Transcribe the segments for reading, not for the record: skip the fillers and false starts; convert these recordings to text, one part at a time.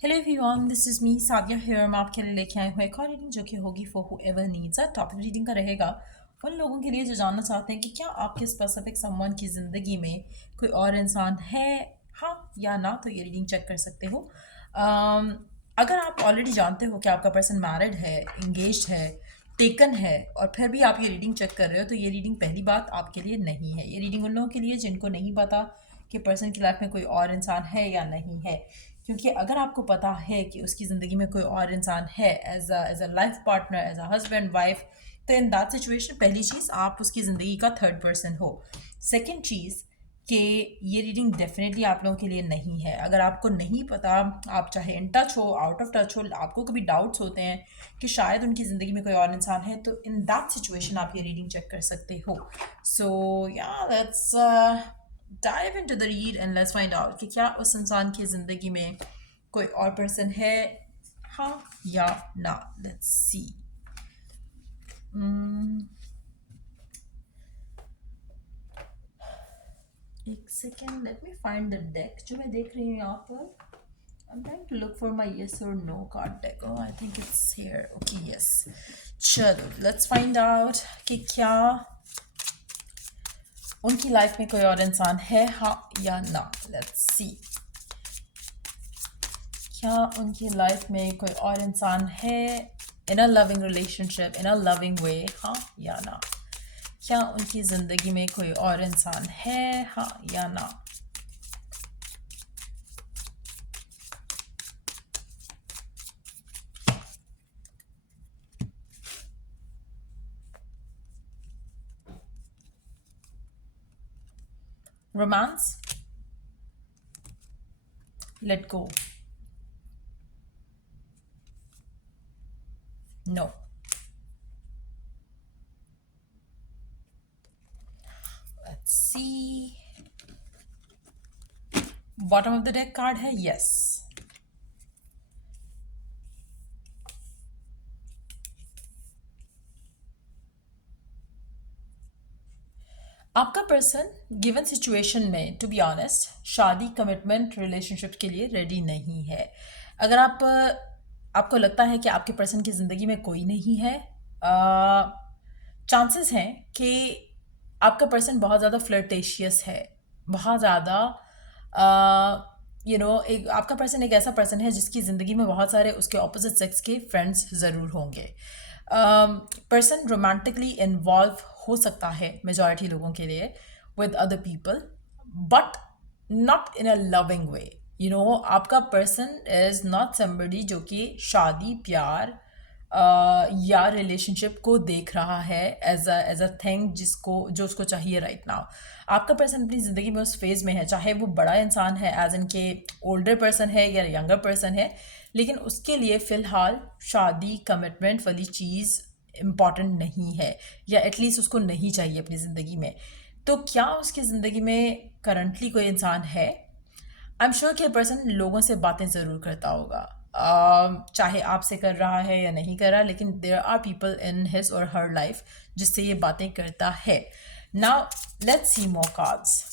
Hello everyone, this is me Sadia here. मैं आपके लिए लेके आई हूँ एक और रीडिंग जो कि होगी for whoever needs a. Topic reading का रहेगा उन लोगों के लिए जो जानना चाहते हैं कि क्या आपके स्पेसिफिक समवन की ज़िंदगी में कोई और इंसान है, हाँ या ना। तो ये रीडिंग चेक कर सकते हो। अम, अगर आप ऑलरेडी जानते हो कि आपका पर्सन मैरिड है, इंगेज्ड है, टेकन है, और फिर भी आप ये रीडिंग चेक कर रहे हो, तो ये रीडिंग पहली बात आपके लिए नहीं है। ये रीडिंग उन लोगों के लिए जिनको नहीं पता कि पर्सन की लाइफ में कोई और इंसान है या नहीं है। क्योंकि अगर आपको पता है कि उसकी ज़िंदगी में कोई और इंसान है as a life partner, as a husband wife, तो इन दैट सिचुएशन पहली चीज़ आप उसकी ज़िंदगी का थर्ड पर्सन हो। सेकंड चीज़ कि ये रीडिंग डेफिनेटली आप लोगों के लिए नहीं है। अगर आपको नहीं पता, आप चाहे इन टच हो, आउट ऑफ टच हो, आपको कभी डाउट्स होते हैं कि शायद उनकी ज़िंदगी में कोई और इंसान है, तो इन दैट सिचुएशन आप ये रीडिंग चेक कर सकते हो। सो या let's dive into the read and let's find out कि क्या उस इंसान की ज़िंदगी में कोई और पर्सन है, हाँ या ना। Let's see. एक second, let me find the deck जो मैं देख रही हूँ यहाँ पर। I'm trying to look for my yes or no card deck. Oh, I think it's here. Okay, yes. चलो, let's find out कि क्या उनकी लाइफ में कोई और इंसान है, हाँ या ना। Let's see. क्या उनकी लाइफ में कोई और इंसान है in a loving relationship, in a loving way, हाँ या ना। क्या उनकी ज़िंदगी में कोई और इंसान है, हाँ या ना। Romance, let go, no. Let's see. Bottom of the deck card है यस। आपका पर्सन गिवन सिचुएशन में, टू बी ऑनेस्ट, शादी, कमिटमेंट, रिलेशनशिप के लिए रेडी नहीं है। अगर आपको लगता है कि आपके पर्सन की ज़िंदगी में कोई नहीं है, चांसेस हैं कि आपका पर्सन बहुत ज़्यादा फ्लर्टेशियस है, बहुत ज़्यादा एक आपका पर्सन एक ऐसा पर्सन है जिसकी ज़िंदगी में बहुत सारे उसके ऑपोजिट सेक्स के फ्रेंड्स ज़रूर होंगे। पर्सन रोमांटिकली इन्वॉल्व हो सकता है मेजॉरिटी लोगों के लिए with other people, but not in a loving way. आपका पर्सन इज नॉट समबडी जो कि शादी, प्यार या रिलेशनशिप को देख रहा है एज अ थिंग जो उसको चाहिए राइट नाउ। आपका पर्सन अपनी ज़िंदगी में उस फेज़ में है, चाहे वो बड़ा इंसान है एज इन के ओल्डर पर्सन है या यंगर पर्सन है, लेकिन उसके लिए फ़िलहाल शादी, कमिटमेंट वाली चीज़ इम्पॉर्टेंट नहीं है, या एटलीस्ट उसको नहीं चाहिए अपनी ज़िंदगी में। तो क्या उसकी ज़िंदगी में करंटली कोई इंसान है? आई एम श्योर कि पर्सन लोगों से बातें ज़रूर करता होगा, चाहे आपसे कर रहा है या नहीं कर रहा, लेकिन there are people in his or her life जिससे ये बातें करता है। Now let's see more cards.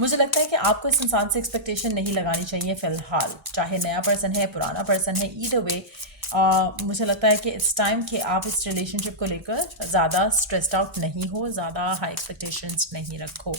मुझे लगता है कि आपको इस इंसान से एक्सपेक्टेशन नहीं लगानी चाहिए फ़िलहाल, चाहे नया पर्सन है, पुराना पर्सन है, ईदर वे। मुझे लगता है कि इट्स टाइम कि आप इस रिलेशनशिप को लेकर ज़्यादा स्ट्रेस्ड आउट नहीं हो, ज़्यादा हाई एक्सपेक्टेशंस नहीं रखो।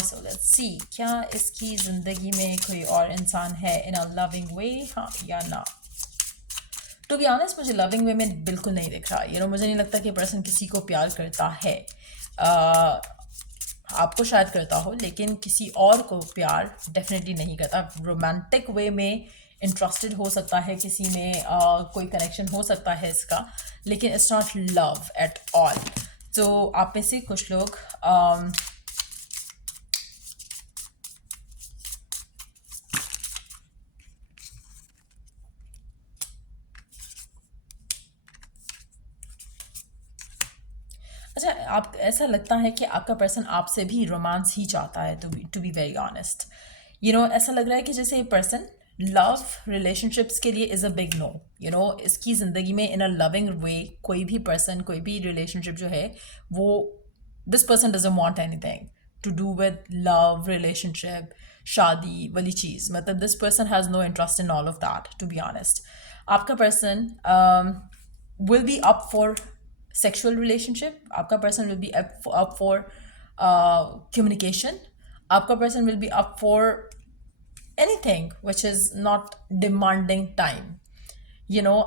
सो लेट्स सी, क्या इसकी ज़िंदगी में कोई और इंसान है इन अ लविंग वे, हाँ या ना। टू बी ऑनेस्ट, मुझे लविंग वे में बिल्कुल नहीं दिख रहा। मुझे नहीं लगता कि पर्सन किसी को प्यार करता है। आपको शायद करता हो, लेकिन किसी और को प्यार डेफिनेटली नहीं करता। रोमांटिक वे में इंटरेस्टेड हो सकता है किसी में, कोई कनेक्शन हो सकता है इसका, लेकिन it's not love at all. तो आप में से कुछ लोग अच्छा, आप ऐसा लगता है कि आपका पर्सन आपसे भी रोमांस ही चाहता है, टू बी वेरी ऑनेस्ट। ऐसा लग रहा है कि जैसे ये पर्सन लव रिलेशनशिप्स के लिए इज़ अ बिग नो। इसकी ज़िंदगी में इन अ लविंग वे कोई भी पर्सन, कोई भी रिलेशनशिप जो है वो, this person doesn't want anything to do with love relationship, शादी वाली चीज़, मतलब this person has no interest in all of that, to be honest. आपका person will be up for sexual relationship. आपका person will be up for communication. आपका person will be up for anything which is not demanding time.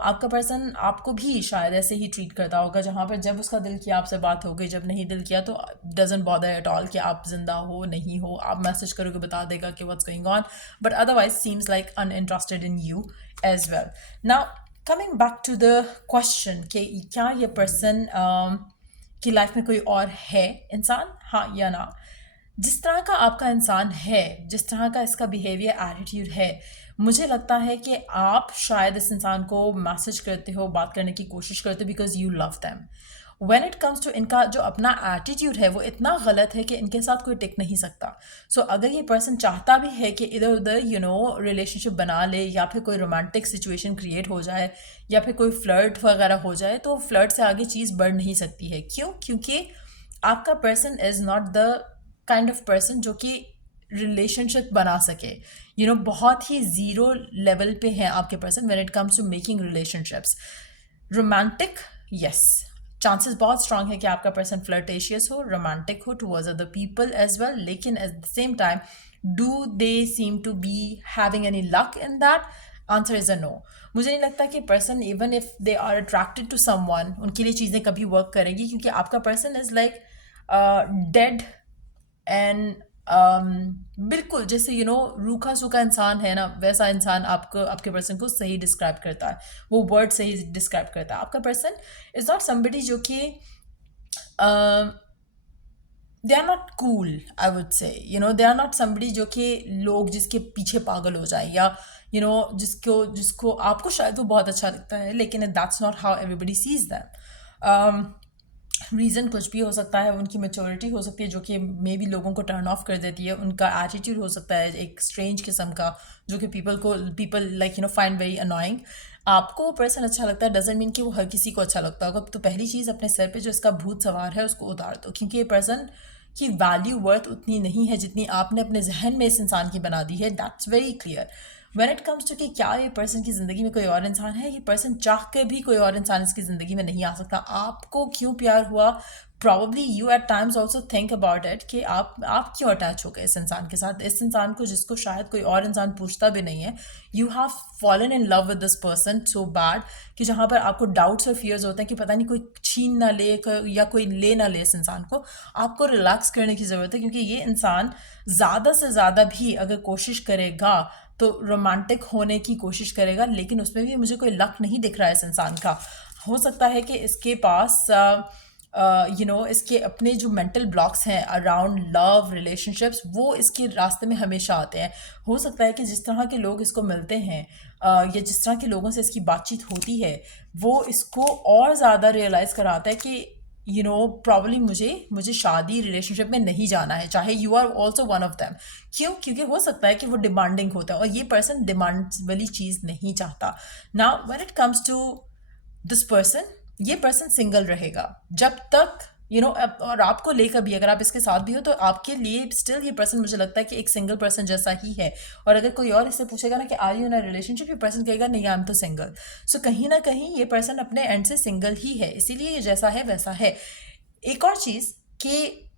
आपका person आपको भी शायद ऐसे ही treat करता होगा, जहाँ पर जब उसका दिल किया आपसे बात हो गई, जब नहीं दिल किया तो डजंट बॉदर एट ऑल कि आप जिंदा हो नहीं हो. आप मैसेज करोगे बता देगा कि what's going on, but otherwise seems like uninterested in you as well. Now coming back to the question कि क्या ये पर्सन की लाइफ में कोई और है इंसान, हाँ या ना. जिस तरह का आपका इंसान है, जिस तरह का इसका बिहेवियर एटीट्यूड है, मुझे लगता है कि आप शायद इस इंसान को मैसेज करते हो, बात करने की कोशिश करते हो because you love them. When it comes to इनका जो अपना एटीट्यूड है वो इतना गलत है कि इनके साथ कोई टिक नहीं सकता. सो अगर ये पर्सन चाहता भी है कि इधर उधर रिलेशनशिप बना ले, या फिर कोई रोमांटिक सिचुएशन क्रिएट हो जाए, या फिर कोई फ्लर्ट वगैरह हो जाए, तो फ्लर्ट से आगे चीज़ बढ़ नहीं सकती है. क्यों? क्योंकि आपका person is not the kind of person जो कि रिलेशनशिप बना सके. बहुत ही ज़ीरो लेवल पे हैं आपके person when it comes to making relationships. Romantic, yes, chances बहुत स्ट्रांग है कि आपका पर्सन फ्लर्टेशियस हो, रोमांटिक हो towards other people as well, लेकिन at the same time do they seem to be having any luck in that? Answer is a no. मुझे नहीं लगता कि person even if they are attracted to someone, उनके लिए चीज़ें कभी work करेगी, क्योंकि आपका person is like dead and बिल्कुल जैसे रूखा सूखा इंसान है ना, वैसा इंसान आपके पर्सन को सही डिस्क्राइब करता है, वो वर्ड सही डिस्क्राइब करता है. आपका पर्सन इज नॉट समबडी जो कि they are not cool, I would say. They are not somebody जो कि लोग जिसके पीछे पागल हो जाए, या जिसको आपको शायद वो बहुत अच्छा लगता है, लेकिन that's not how everybody sees them. Reason कुछ भी हो सकता है, उनकी मैच्योरिटी हो सकती है जो कि मे बी लोगों को टर्न ऑफ कर देती है, उनका एटीट्यूड हो सकता है एक स्ट्रेंज किस्म का जो कि people like find very annoying. आपको पर्सन अच्छा लगता है डजंट मीन कि वो हर किसी को अच्छा लगता होगा. तो पहली चीज़, अपने सर पे जो इसका भूत सवार है उसको उतार दो, क्योंकि ये पर्सन की वैल्यू वर्थ उतनी नहीं है जितनी आपने अपने जहन में इस इंसान की बना दी है. That's very clear. When it comes to कि क्या ये पर्सन की ज़िंदगी में कोई और इंसान है, ये पर्सन चाह के भी कोई और इंसान इसकी ज़िंदगी में नहीं आ सकता. आपको क्यों प्यार हुआ, probably you at times also think about it कि आप क्यों अटैच हो गए इस इंसान के साथ, इस इंसान को जिसको शायद कोई और इंसान पूछता भी नहीं है. You have fallen in love with this person so bad कि जहाँ पर आपको डाउट्स और फियर्स होते हैं कि पता नहीं कोई छीन ना ले या कोई ले ना ले इस इंसान को. आपको रिलैक्स करने की ज़रूरत है, क्योंकि ये इंसान ज़्यादा से ज़्यादा भी अगर कोशिश करेगा तो रोमांटिक होने की कोशिश करेगा, लेकिन उसमें भी मुझे कोई लक नहीं दिख रहा है इस इंसान का. हो सकता है कि इसके पास इसके अपने जो मेंटल ब्लॉक्स हैं अराउंड लव रिलेशनशिप्स, वो इसके रास्ते में हमेशा आते हैं. हो सकता है कि जिस तरह के लोग इसको मिलते हैं या जिस तरह के लोगों से इसकी बातचीत होती है, वो इसको और ज़्यादा रियलाइज़ कराता है कि प्रॉब्ली मुझे शादी रिलेशनशिप में नहीं जाना है, चाहे you are also one of them. क्यों? क्योंकि हो सकता है कि वो डिमांडिंग होता है, और ये पर्सन डिमांड वाली चीज़ नहीं चाहता. Now when it comes to this person, ये पर्सन सिंगल रहेगा जब तक और आपको लेकर भी, अगर आप इसके साथ भी हो तो आपके लिए स्टिल ये पर्सन मुझे लगता है कि एक सिंगल पर्सन जैसा ही है. और अगर कोई और इससे पूछेगा ना कि are you in a relationship, ये पर्सन कहेगा नहीं, आई एम तो सिंगल. सो कहीं ना कहीं ये पर्सन अपने एंड से सिंगल ही है, इसीलिए ये जैसा है वैसा है. एक और चीज़ कि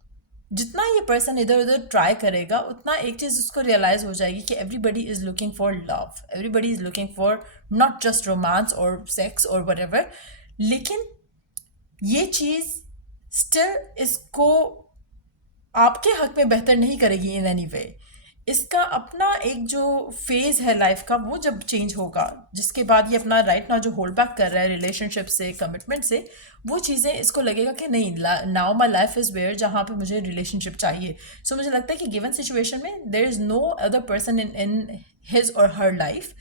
जितना ये पर्सन इधर उधर ट्राई करेगा, उतना एक चीज़ उसको रियलाइज़ हो जाएगी कि everybody is looking for love, everybody is looking for not just romance और सेक्स और व्हाटएवर. लेकिन ये चीज़ स्टिल इसको आपके हक में बेहतर नहीं करेगी इन एनी वे. इसका अपना एक जो फेज़ है लाइफ का, वो जब चेंज होगा, जिसके बाद ये अपना राइट नाउ जो होल्ड बैक कर रहा है रिलेशनशिप से, कमिटमेंट से, वो चीज़ें इसको लगेगा कि नहीं, now my life is where जहाँ पे मुझे रिलेशनशिप चाहिए. सो मुझे लगता है कि गिवन सिचुएशन में there is no other person in his or her life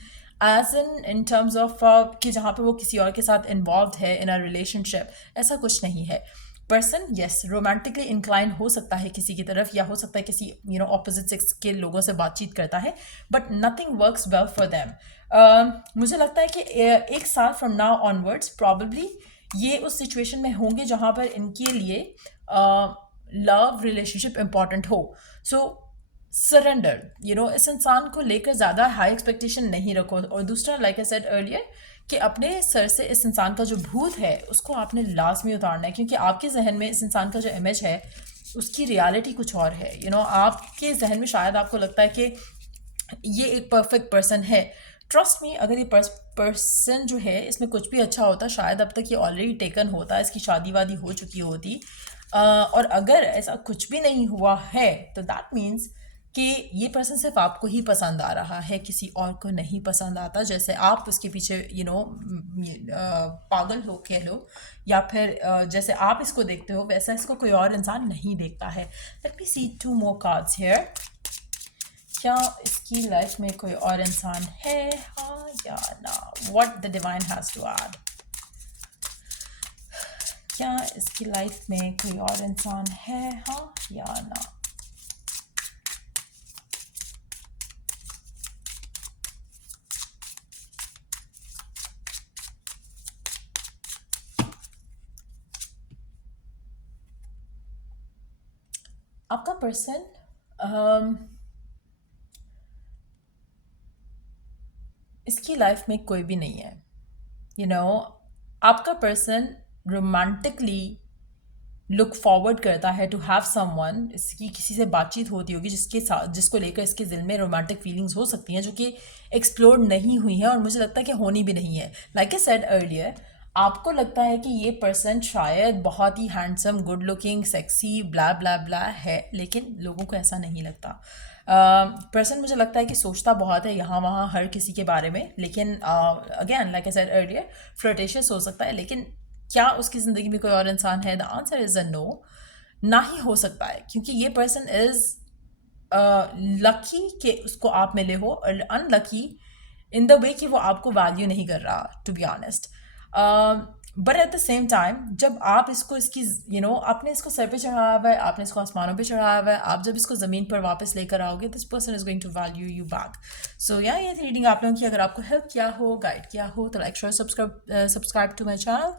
as in terms of कि जहाँ पे वो किसी और के साथ इन्वॉल्व है इन अ रिलेशनशिप, ऐसा कुछ नहीं है. पर्सन यस रोमांटिकली इंक्लाइन हो सकता है किसी की तरफ, या हो सकता है किसी ऑपोजिट सेक्स के लोगों से बातचीत करता है, but nothing works well for them. मुझे लगता है कि 1 साल फ्रॉम नाउ ऑनवर्ड्स प्रॉबली ये उस सिचुएशन में होंगे जहाँ पर इनके लिए लव रिलेशनशिप इम्पॉर्टेंट हो. सो सरेंडर, इस इंसान को लेकर ज़्यादा हाई एक्सपेक्टेशन नहीं रखो। और दूसरा, लाइक आई सेड अर्लियर, कि अपने सर से इस इंसान का जो भूत है उसको आपने लाजमी उतारना है, क्योंकि आपके जहन में इस इंसान का जो इमेज है उसकी रियलिटी कुछ और है। आपके जहन में शायद आपको लगता है कि ये एक परफेक्ट पर्सन है। ट्रस्ट मी, अगर ये पर्सन जो है इसमें कुछ भी अच्छा होता, शायद अब तक ये ऑलरेडी टेकन होता, इसकी शादी वादी हो चुकी होती। और अगर ऐसा कुछ भी नहीं हुआ है तो दैट मीन्स कि ये पर्सन सिर्फ आपको ही पसंद आ रहा है, किसी और को नहीं पसंद आता। जैसे आप उसके पीछे पागल हो कह लो, या फिर जैसे आप इसको देखते हो वैसा इसको कोई और इंसान नहीं देखता है। Let me see 2 more cards here. क्या इसकी लाइफ में कोई और इंसान है, हाँ या ना? What the divine has to add. क्या इसकी लाइफ में कोई और इंसान है, हाँ या ना? आपका पर्सन इसकी लाइफ में कोई भी नहीं है। आपका पर्सन रोमांटिकली लुक फॉरवर्ड करता है टू हैव समवन। इसकी किसी से बातचीत होती होगी जिसके साथ, जिसको लेकर इसके दिल में रोमांटिक फीलिंग्स हो सकती हैं जो कि एक्सप्लोर नहीं हुई हैं, और मुझे लगता है कि होनी भी नहीं है। लाइक आई सेड अर्लियर, आपको लगता है कि ये पर्सन शायद बहुत ही हैंडसम, गुड लुकिंग, सेक्सी, ब्ला ब्ला ब्ला है, लेकिन लोगों को ऐसा नहीं लगता। पर्सन मुझे लगता है कि सोचता बहुत है यहाँ वहाँ हर किसी के बारे में, लेकिन again like I said earlier, flirtatious हो सकता है, लेकिन क्या उसकी ज़िंदगी में कोई और इंसान है? The answer is a no. ना ही हो सकता है, क्योंकि ये पर्सन इज़ लकी कि उसको आप मिले हो, और अनलकी इन द वे कि वो आपको वैल्यू नहीं कर रहा, to be honest. But at the same time, जब आप इसको इसकी आपने इसको सर पे चढ़ाया हुआ है, आपने इसको आसमानों पे चढ़ाया हुआ है, आप जब इसको ज़मीन पर वापस लेकर आओगे, this person is going to value you back. So या ये रीडिंग आप लोगों की अगर आपको हेल्प किया हो, गाइड किया हो, तो like, share, subscribe to my channel.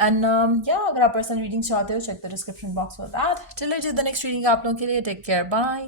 And अगर आप पर्सनल रीडिंग चाहते हो, check the description box for that. Till the next reading आप लोगों के लिए, टेक केयर, बाय।